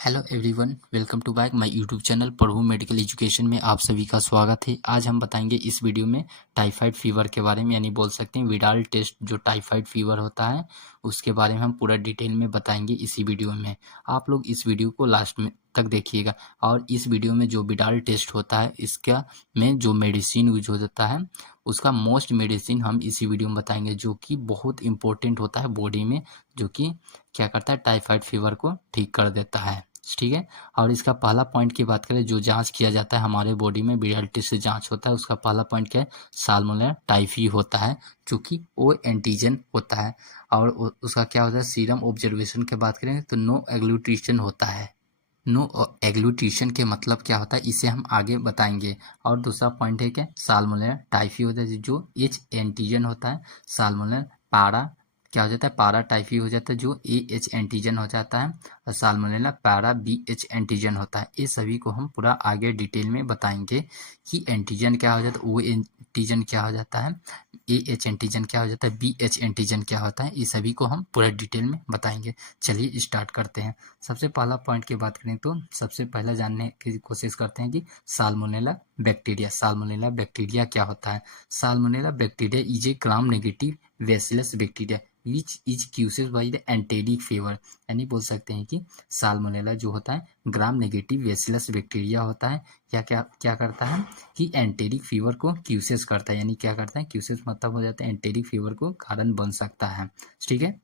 Hello everyone, welcome to back my YouTube channel Prabhu medical education में आप सभी का स्वागत है। आज हम बताएंगे इस वीडियो में टाइफाइड फीवर के बारे में, यानी बोल सकते हैं विडाल टेस्ट जो टाइफाइड फीवर होता है उसके बारे में हम पूरा डिटेल में बताएंगे इसी वीडियो में। आप लोग इस वीडियो को लास्ट में तक देखिएगा। और इस वीडियो में जो विडाल टेस्ट होता है इसका में जो मेडिसिन यूज होता है उसका मोस्ट मेडिसिन हम इसी वीडियो में बताएंगे, जो कि बहुत इंपॉर्टेंट होता है बॉडी में, जो कि क्या करता है टाइफाइड फीवर को ठीक कर देता है। ठीक है। और इसका पहला पॉइंट की बात करें, जो जांच किया जाता है हमारे बॉडी में विडाल टेस्ट से जांच होता है, उसका पहला पॉइंट क्या है? साल्मोनेला टाइफी होता है, जो कि ओ एंटीजन होता है। और उसका क्या होता है? सीरम ऑब्जर्वेशन की बात करें तो नो एग्लूट्रिशन होता है। नो एग्लूट्रिशन के मतलब क्या होता है इसे हम आगे बताएंगे। और दूसरा पॉइंट है क्या? साल्मोनेला टाइफी होता है, जो एच एंटीजन होता है। साल्मोनेला पारा क्या हो जाता है? पारा टाइफी हो जाता है, जो ए एच एंटीजन हो जाता है। और salmonella para B H antigen होता है। ये सभी को हम पूरा आगे डिटेल में बताएंगे कि एंटीजन क्या हो जाता है, ओ एंटीजन क्या हो जाता है, ए एच एंटीजन क्या हो जाता है, बी एच एंटीजन क्या होता है। ये सभी को हम पूरा डिटेल में बताएंगे। चलिए स्टार्ट करते हैं। सबसे पहला पॉइंट की बात करें तो सबसे पहले जानने की कोशिश करते हैं कि साल्मोनेला बैक्टीरिया। साल्मोनेला बैक्टीरिया क्या होता है? Salmonella bacteria is a gram negative bacillus bacteria which is caused by the enteric fever. यानी बोल सकते हैं कि साल्मोनेला जो होता है ग्राम नेगेटिव बेसिलस बैक्टीरिया होता है, या क्या क्या करता है कि एंटेरिक फीवर को क्यूसेस करता है। यानी क्या करता है? क्यूसेस मतलब हो जाता है एंटेरिक फीवर को कारण बन सकता है। ठीक है।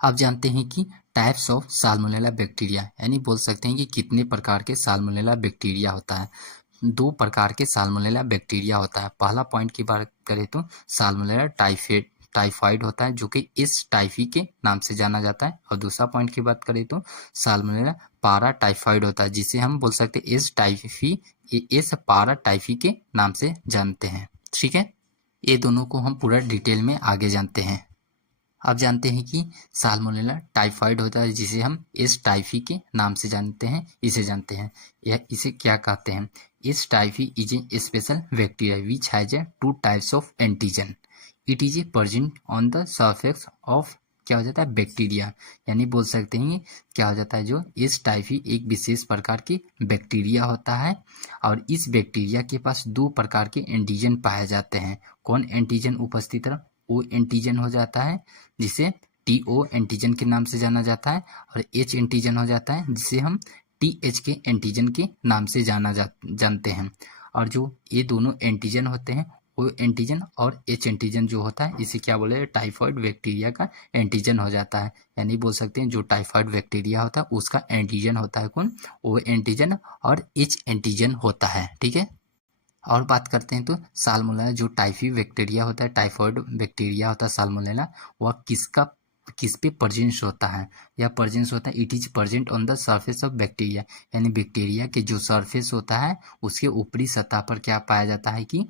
आप जानते हैं कि टाइप्स ऑफ साल्मोनेला बैक्टीरिया, यानी बोल सकते हैं कि कितने प्रकार के साल्मोनेला बैक्टीरिया होता है। दो प्रकार के साल्मोनेला बैक्टीरिया होता है। पहला पॉइंट की बात करें तो साल्मोनेला टाइफाइड होता है, जो कि इस टाइफी के नाम से जाना जाता है। और दूसरा पॉइंट की बात करें तो साल्मोनेला पारा टाइफाइड होता है, जिसे हम बोल सकते हैं इस पारा टाइफी के नाम से जानते हैं। ठीक है। ये दोनों को हम पूरा डिटेल में आगे जानते हैं। आप जानते हैं कि साल्मोनेला टाइफाइड होता है, जिसे हम एस टाइफी के नाम से जानते हैं, इसे जानते हैं। यह इसे क्या कहते हैं? S typhi is a special bacteria which has a two types of antigen. It is a present on the surface of क्या हो जाता है? बैक्टीरिया। यानी बोल सकते हैं क्या हो जाता है, जो एस टाइफी एक विशेष प्रकार की बैक्टीरिया होता है। और इस बैक्टीरिया के पास दो प्रकार के एंटीजन पाए जाते हैं। कौन एंटीजन उपस्थित है? ओ एंटीजन हो जाता है, जिसे टी ओ एंटीजन के नाम से जाना जाता है। और एच एंटीजन हो जाता है, जिसे हम टी एच के एंटीजन के नाम से जानते हैं। और जो ये दोनों एंटीजन होते हैं, ओ एंटीजन और एच एंटीजन जो होता है, इसे क्या बोले? टाइफाइड बैक्टीरिया का एंटीजन हो जाता है। यानी बोल सकते हैं जो टाइफाइड बैक्टीरिया होता है उसका एंटीजन होता है कौन? ओ एंटीजन और एच एंटीजन होता है। ठीक है। और बात करते हैं तो साल्मोनेला जो टाइफी बैक्टीरिया होता है, टाइफाइड बैक्टीरिया होता है साल्मोनेला, वह किस पे प्रेजेंस होता है? या प्रेजेंस होता है, it is present on the surface of bacteria. यानी बैक्टीरिया के जो सरफेस होता है उसके ऊपरी सतह पर क्या पाया जाता है कि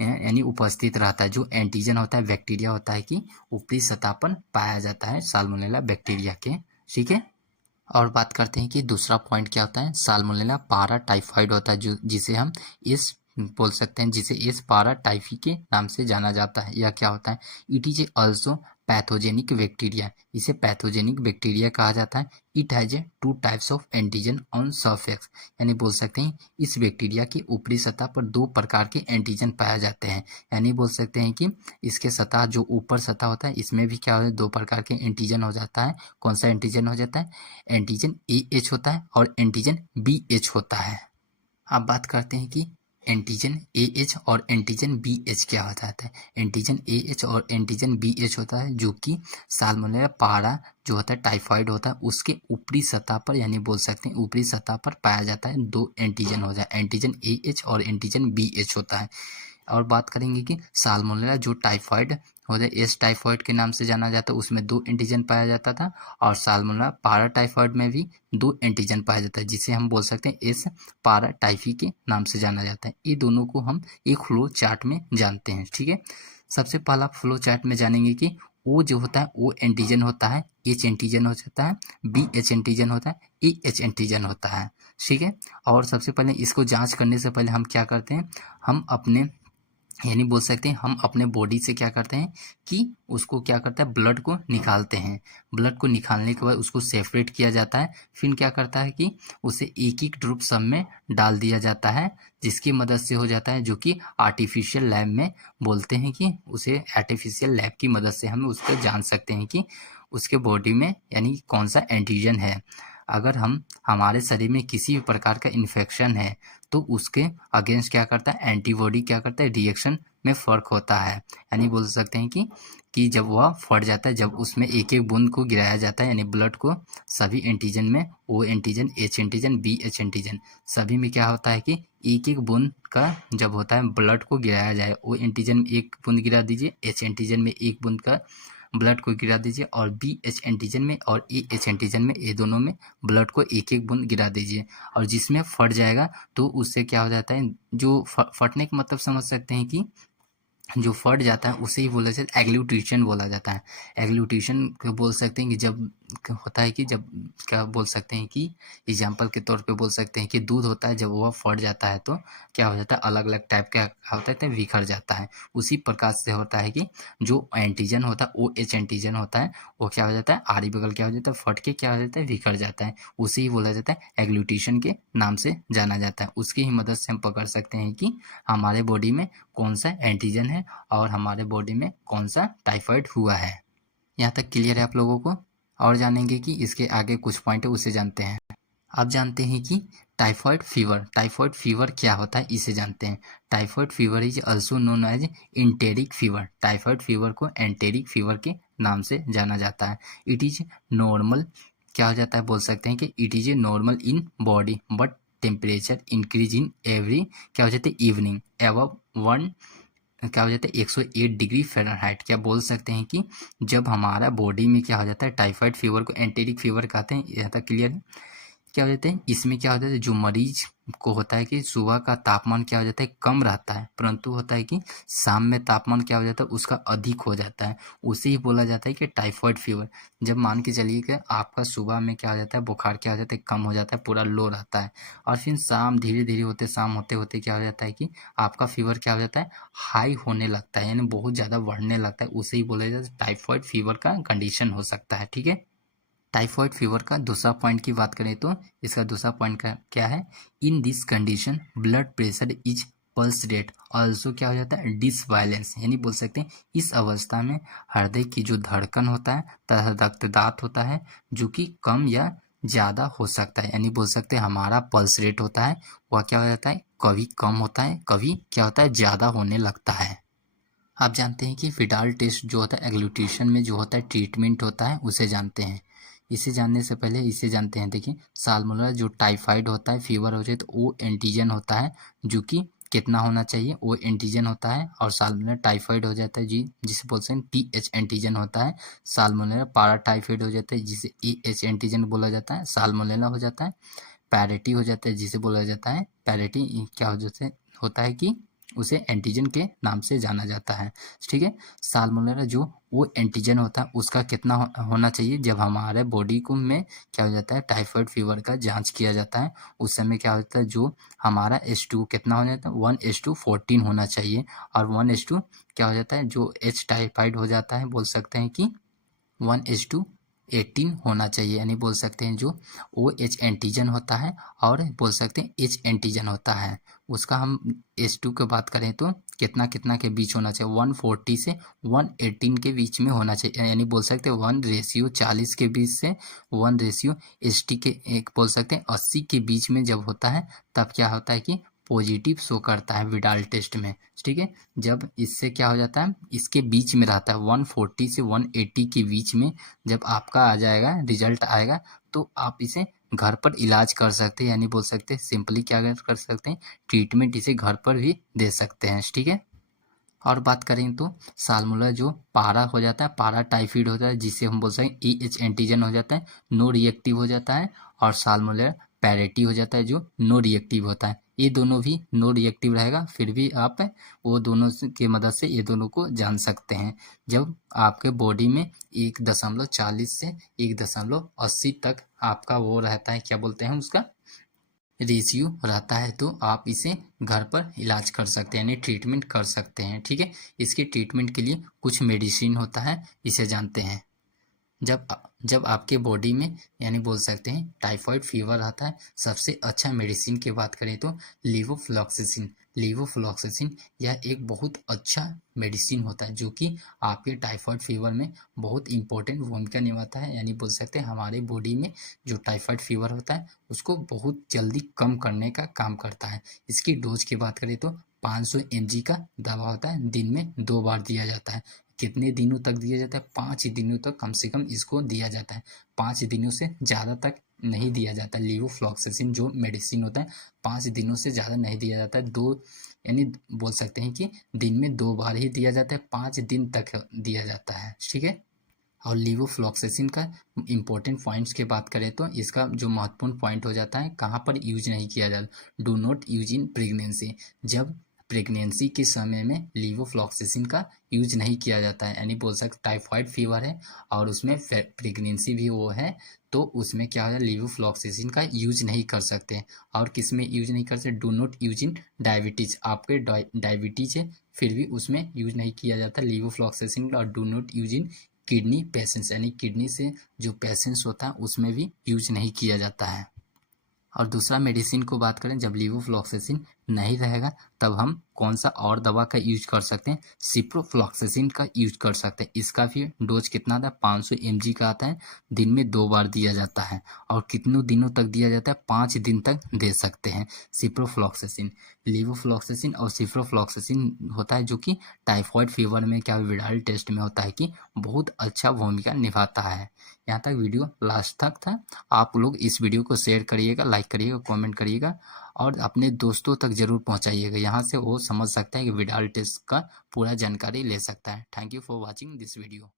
यानी उपस्थित रहता है। जो एंटीजन होता है बैक्टीरिया होता है कि ऊपरी सतह पर पाया जाता है साल्मोनेला बैक्टीरिया के। ठीक है। और बात करते हैं कि दूसरा पॉइंट क्या होता है? साल्मोनेला पारा टाइफाइड होता है, जो जिसे हम इस बोल सकते हैं, जिसे इस पारा टाइफी के नाम से जाना जाता है। यह क्या होता है? It is also pathogenic bacteria. इसे पैथोजेनिक बैक्टीरिया कहा जाता है। It has a two types of antigen on surface. यानी बोल सकते हैं इस बैक्टीरिया की ऊपरी सतह पर दो प्रकार के एंटीजन पाए जाते हैं। यानी बोल सकते हैं कि इसके सतह जो ऊपर सतह होता है इसमें भी क्या होता है? दो प्रकार के एंटीजन हो जाता है। कौन सा एंटीजन हो जाता है? एंटीजन ए एच होता है और एंटीजन बी एच होता है। अब बात करते हैं कि एंटीजन ए एच और एंटीजन बी एच क्या हो जाता है। एंटीजन ए एच और एंटीजन बी एच होता है, जो कि साल्मोनेला पारा जो होता है टाइफाइड होता है उसके ऊपरी सतह पर, यानी बोल सकते हैं ऊपरी सतह पर पाया जाता है। दो एंटीजन हो जाए, एंटीजन ए एच और एंटीजन बी एच होता है। और बात करेंगे कि साल्मोनेला जो टाइफाइड होता है एस टाइफाइड के नाम से जाना जाता है, उसमें दो एंटीजन पाया जाता था। और साल्मोनेला पारा टाइफाइड में भी दो एंटीजन पाया जाता है, जिसे हम बोल सकते हैं एस पारा टाइफी के नाम से जाना जाता है। ये दोनों को हम एक फ्लो चार्ट में जानते हैं। ठीक है। सबसे पहला फ्लो चार्ट में जानेंगे कि ओ जो होता है ओ एंटीजन होता है, एच एंटीजन हो जाता है, बी एच एंटीजन होता है, ए एच एंटीजन होता है। ठीक है। और सबसे पहले इसको जांच करने से पहले हम क्या करते हैं? हम अपने यानी बोल सकते हैं हम अपने बॉडी से क्या करते हैं कि उसको क्या करता है, ब्लड को निकालते हैं। ब्लड को निकालने के बाद उसको सेपरेट किया जाता है, फिर क्या करता है कि उसे एक एक ड्रॉप सब में डाल दिया जाता है, जिसकी मदद से हो जाता है, जो कि आर्टिफिशियल लैब में बोलते हैं कि उसे आर्टिफिशियल लैब की मदद से हम उसको जान सकते हैं कि उसके बॉडी में यानी कौन सा एंटीजन है। अगर हमारे शरीर में किसी भी प्रकार का इन्फेक्शन है तो उसके अगेंस्ट क्या करता है, एंटीबॉडी क्या करता है, रिएक्शन में फ़र्क होता है। यानी बोल सकते हैं कि जब वह फट जाता है, जब उसमें एक एक बूंद को गिराया जाता है, यानी ब्लड को सभी एंटीजन में, O antigen, H antigen, B H antigen, सभी में क्या होता है कि एक एक बूंद का जब होता है ब्लड को गिराया जाए, ओ एंटीजन में एक बूंद गिरा दीजिए, एच एंटीजन में एक बूंद का ब्लड को गिरा दीजिए, और बी एच एंटीजन में और ए एच एंटीजन में, ये दोनों में ब्लड को एक एक बूंद गिरा दीजिए। और जिसमें फट जाएगा तो उससे क्या हो जाता है, जो फटने का मतलब समझ सकते हैं कि जो फट जाता है उसे ही बोला जाता है, एग्लूटीशन बोला जाता है। एग्लूटीशन को बोल सकते हैं कि जब होता है कि जब क्या बोल सकते हैं कि एग्जाम्पल के तौर पे बोल सकते हैं कि दूध होता है, जब वह फट जाता है तो क्या हो जाता है, अलग अलग टाइप का होता है तो बिखर जाता है। उसी प्रकार से होता है कि जो एंटीजन होता है, ओ एच एंटीजन होता है, वो क्या हो जाता है, आरी बगल क्या हो जाता है, फट के क्या हो जाता है, बिखर जाता है। उसे ही बोला जाता है एग्लूटीशन के नाम से जाना जाता है। उसकी ही मदद से हम पकड़ सकते हैं कि हमारे बॉडी में कौन सा एंटीजन है और हमारे बॉडी में कौन सा टाइफाइड हुआ है। यहाँ तक क्लियर है आप लोगों को? और जानेंगे कि इसके आगे कुछ पॉइंट है, उसे जानते हैं। आप जानते हैं कि टाइफाइड फीवर क्या होता है, इसे जानते हैं। Typhoid fever is also known as enteric fever. Typhoid fever को एंटेरिक फीवर के नाम से जाना जाता है। इट इज नॉर्मल, क्या हो जाता है, बोल सकते हैं कि it is a normal in body but temperature increase in every, क्या हो जाता है, इवनिंग एवब 1, क्या हो जाता है, 108 डिग्री फ़ारेनहाइट। क्या बोल सकते हैं कि जब हमारा बॉडी में क्या हो जाता है, टाइफाइड फीवर को एंटेरिक फीवर कहते हैं। यहाँ तक क्लियर है? क्या हो जाता है, इसमें क्या होता है, जो मरीज को होता है कि सुबह का तापमान क्या हो जाता है, कम रहता है, परंतु होता है कि शाम में तापमान क्या हो जाता है, उसका अधिक हो जाता है। उसे ही बोला जाता है कि टाइफाइड फीवर। जब मान के चलिए कि आपका सुबह में क्या हो जाता है, बुखार क्या हो जाता है, कम हो जाता है, पूरा लो रहता है, और फिर शाम धीरे धीरे होते, शाम होते होते क्या हो जाता है कि आपका फीवर क्या हो जाता है, हाई होने लगता है, यानी बहुत ज़्यादा बढ़ने लगता है। उसे ही बोला जाता है टाइफाइड फीवर का कंडीशन हो सकता है। ठीक है। टाइफाइड फीवर का दूसरा पॉइंट की बात करें तो इसका दूसरा पॉइंट का क्या है, in this condition blood pressure is pulse rate also क्या हो जाता है, डिसबैलेंस। यानी बोल सकते हैं इस अवस्था में हृदय की जो धड़कन होता है तथा रक्तदाब होता है, जो कि कम या ज़्यादा हो सकता है। यानी बोल सकते हैं हमारा पल्स रेट होता है वह क्या हो जाता है, कभी कम होता है, कभी क्या होता है, ज़्यादा होने लगता है। आप जानते हैं कि विडाल टेस्ट जो होता है एग्लूटीशन में जो होता है ट्रीटमेंट होता है, उसे जानते हैं। इसे जानने से पहले इसे जानते हैं, देखिए साल्मोनेला जो टाइफाइड होता है, फीवर हो जाए तो ओ एंटीजन होता है, जो कि कितना होना चाहिए, ओ एंटीजन होता है। और साल्मोनेला टाइफाइड हो जाता है जी, जिसे बोलते हैं टी एच एंटीजन होता है। साल्मोनेला पाराटाइफाइड हो जाता है, जिसे ए एच एंटीजन बोला जाता है। साल्मोनेला हो जाता है पैरेटी, हो जाता है जिसे बोला जाता है पैरेटी, क्या हो जाता है, होता है कि उसे एंटीजन के नाम से जाना जाता है। ठीक है। साल्मोनेला जो वो एंटीजन होता है उसका कितना होना चाहिए, जब हमारे बॉडी को में क्या हो जाता है, टाइफाइड फीवर का जांच किया जाता है, उस समय क्या होता है, जो हमारा H2 कितना हो जाता है, 1:14 होना चाहिए। और 1:, क्या हो जाता है, जो एच टाइफाइड हो जाता है, बोल सकते हैं कि 1:18 होना चाहिए। यानी बोल सकते हैं जो ओ एच एंटीजन होता है और बोल सकते हैं एच एंटीजन होता है, उसका हम H2 की बात करें तो कितना कितना के बीच होना चाहिए, 140 से 118 के बीच में होना चाहिए। यानी बोल सकते हैं 1:40 के बीच से 1:80 के, एक बोल सकते हैं 80 के बीच में जब होता है, तब क्या होता है कि पॉजिटिव शो करता है विडाल टेस्ट में। ठीक है। जब इससे क्या हो जाता है, इसके बीच में रहता है 140 से 180 के बीच में, जब आपका आ जाएगा, रिजल्ट आएगा, तो आप इसे घर पर इलाज कर सकते हैं। यानी बोल सकते हैं सिंपली क्या कर सकते हैं, ट्रीटमेंट इसे घर पर भी दे सकते हैं। ठीक है। और बात करें तो साल्मोनेला जो पारा हो जाता है, पारा टाइफाइड होता है, जिसे हम बोल सकते हैं ई एच एंटीजन हो जाता है, नो रिएक्टिव हो जाता है। और साल्मोनेला पैरेटी हो जाता है, जो नो रिएक्टिव होता है। ये दोनों भी नो रिएक्टिव रहेगा, फिर भी आप वो दोनों की मदद से ये दोनों को जान सकते हैं। जब आपके बॉडी में 1.40 से 1.80 तक आपका वो रहता है, क्या बोलते हैं उसका, रेशियो रहता है तो आप इसे घर पर इलाज कर सकते हैं, यानी ट्रीटमेंट कर सकते हैं। ठीक है, इसके ट्रीटमेंट के लिए कुछ मेडिसिन होता है, इसे जानते हैं। जब आपके बॉडी में यानी बोल सकते हैं टाइफाइड फीवर आता है, सबसे अच्छा मेडिसिन की बात करें तो लीवोफ्लॉक्सासिन यह एक बहुत अच्छा मेडिसिन होता है जो कि आपके टाइफाइड फीवर में बहुत इंपॉर्टेंट भूमिका निभाता है। यानी बोल सकते हैं हमारे बॉडी में जो टाइफाइड फीवर होता है उसको बहुत जल्दी कम करने का काम करता है। इसकी डोज की बात करें तो 500 mg का दवा होता है, दिन में 2 बार दिया जाता है। कितने दिनों तक दिया जाता है? 5 दिनों तक कम से कम इसको दिया जाता है। 5 दिनों से ज़्यादा तक नहीं दिया जाता। लीवोफ्लॉक्सासिन जो मेडिसिन होता है 5 दिनों से ज़्यादा नहीं दिया जाता है। दो यानी बोल सकते हैं कि दिन में 2 बार ही दिया जाता है, 5 दिन तक दिया जाता है। ठीक है, और लीवोफ्लॉक्सासिन का इम्पोर्टेंट पॉइंट्स की बात करें तो इसका जो महत्वपूर्ण पॉइंट हो जाता है कहाँ पर यूज नहीं किया जाता। Do not use in pregnancy. जब प्रेगनेंसी के समय में लीवोफ्लॉक्सासिन का यूज नहीं किया जाता है, यानी बोल सकते टाइफाइड फीवर है और उसमें प्रेगनेंसी भी वो है, तो उसमें क्या होगा लीवोफ्लॉक्सासिन का यूज नहीं कर सकते। और किस में यूज नहीं कर सकते? Do not use in diabetes. आपके डायबिटीज है फिर भी उसमें यूज नहीं किया जाता लीवोफ्लॉक्सासिन। और do not use in kidney patients, यानी किडनी से जो पेशेंट्स होता है उसमें भी यूज नहीं किया जाता है। और दूसरा मेडिसिन को बात करें, जब लीवोफ्लॉक्सासिन नहीं रहेगा तब हम कौन सा और दवा का यूज कर सकते हैं? सिप्रोफ्लॉक्सासिन का यूज कर सकते हैं। इसका भी डोज कितना आता है? 500 mg का आता है, दिन में 2 बार दिया जाता है। और कितनों दिनों तक दिया जाता है? 5 दिन तक दे सकते हैं सिप्रोफ्लॉक्सासिन। लीवोफ्लॉक्सासिन और सिप्रोफ्लॉक्सासिन होता है जो कि टाइफाइड फीवर में क्या विडाल टेस्ट में होता है कि बहुत अच्छा भूमिका निभाता है। यहाँ तक वीडियो लास्ट तक था। आप लोग इस वीडियो को शेयर करिएगा, लाइक करिएगा, कमेंट करिएगा और अपने दोस्तों तक जरूर पहुँचाइएगा। यहाँ से वो समझ सकता है कि विडाल टेस्ट का पूरा जानकारी ले सकता है। Thank you for watching this video.